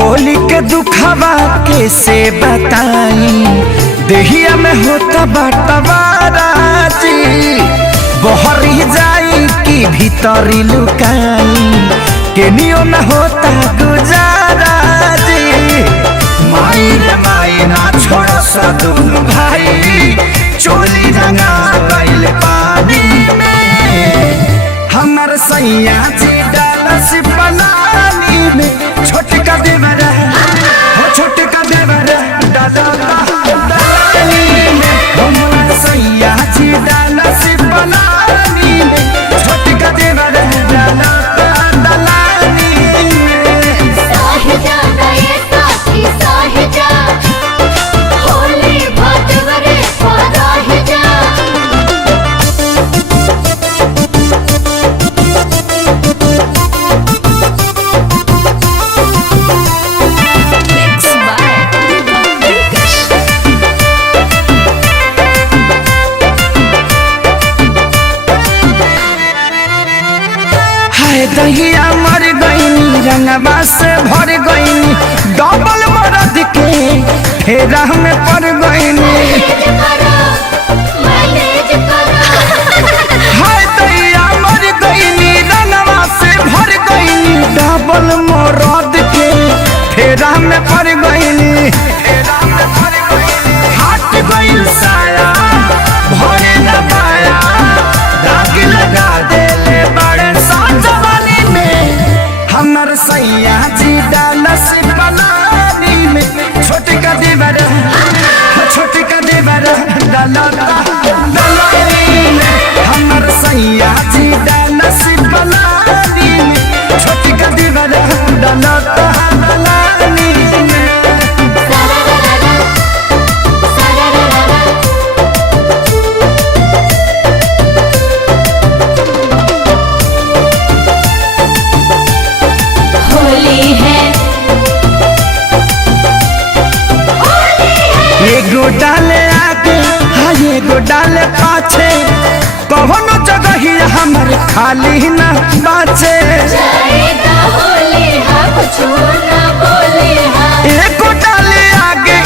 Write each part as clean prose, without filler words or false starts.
होली के दुखवा कैसे बताई, देहिया में होता बटवाराजी, बहरी जाई कि भीतरी लुकाई, केनियो न होता गुजाराजी। माई रे माई ना छोड़ सा दुनु भाई, चोली रंगा गइल पानी में, हमर सैया जी डालस पलानी में, छोटका देवर हो छोटका देवर दलानी में, हमर सैया जी डालस पलानी में, छोटका देवर दलानी में। साहिजा गए साथी साहिजा, होली भटवरे पराहिजा। दहिया मर गईनी रंगवा से भर गईनी, डबल मरद के फेरा में पड़ गईनी। हाय दहिया मर गईनी रंगवा से भर गईनी, डबल मरद के फेरा में पड़ गईनी। हट गईल साया भरे न पाया, दाग लगा देले बड़े साजवानी में, हमर सैया जी डालस पलानी में, छोटका देवर छोटका देवर दलानी में, हमर सैया जी डालस पलानी में, छोटका देवर दलानी में। एगो डाले आगे हाँ एगो डाले पाछे, कौनो जगह ही हमर खाली न बाचे। एगो डाले आगे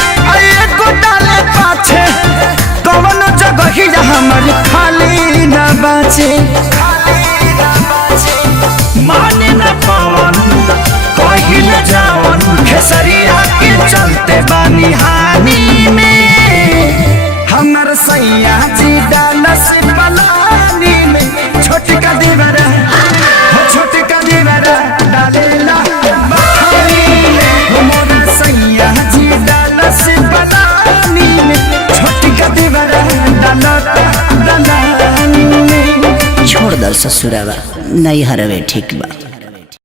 एगो डाले पाछे, कौनो जगह ही हमर खाली न बाचे। माने न पवन कहीं न जावन, खेसरिया के चलते बानी हानि में, हमर सैया जी डालस पलानी में, छोटका देवर हो छोटका देवर डालेला बखानी में, हमर सैया जी डालस पलानी में, छोटका देवर दलानी में। छोड़ दल ससुरावा नहीं हरवे ठीक बा।